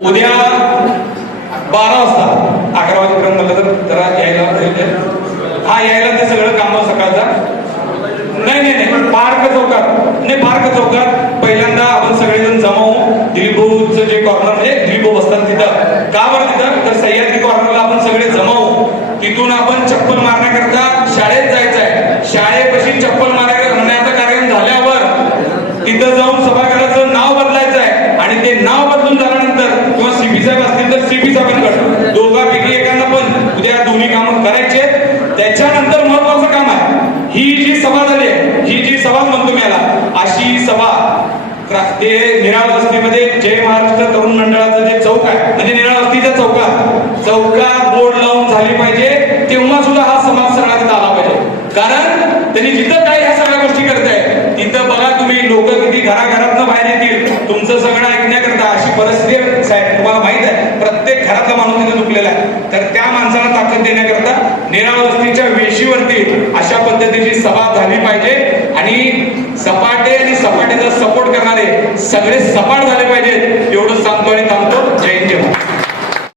उद्या बारा वाजता अकरा वाजेपर्यंत म्हणलं तर जरा यायला हा यायला ते सगळं काम सकाळचा. नाही नाही नाही पार्क चौकात. नाही पार्क चौकात पहिल्यांदा आपण सगळेजण जमावू दिलीप भाऊचं जे कॉर्नर म्हणजे दिलीप भाऊ बसतात तिथं. का बरं तिथं? तर सह्याद्री कॉर्नरला आपण सगळे जमावू तिथून आपण चप्पल मारण्याकरता शाळेत जायचं आहे शाळेपाशी चप्पल मारायला म्हणण्याचा कार्यक्रम झाल्यावर तिथं जाऊन सभागृहाचं नाव बदलायचं आहे आणि ते नाव त्याच्यानंतर महत्वाचं काम आहे. ही जी सभा झाली आहे ही जी सभा म्हणतो मी याला अशी सभा ते निराळ वस्तीमध्ये जय महाराष्ट्र तरुण मंडळाचं जे चौक आहे म्हणजे निराळ वस्तीच्या चौकात चौकात बोर्ड लावून झाली पाहिजे तेव्हा सुद्धा हा समाज सगळा आला पाहिजे. कारण त्यांनी जिथं काय ह्या सगळ्या गोष्टी करताय तिथं बघा तुम्ही लोक किती घराघरातनं बाहेर येतील. तुमचं सगळं ऐकण्याकरता अशी परिस्थिती साहेब तुम्हाला माहीत आहे प्रत्येक घरातला माणूस तिथे चुकलेला आहे. तर त्या माणसाला ताकद देण्याकरता निराळ पद्धतीची सभा झाली पाहिजे. आणि सपाटे आणि सपाटेचा सपोर्ट करणारे सगळे सपाट झाले पाहिजेत. एवढं सांगतो.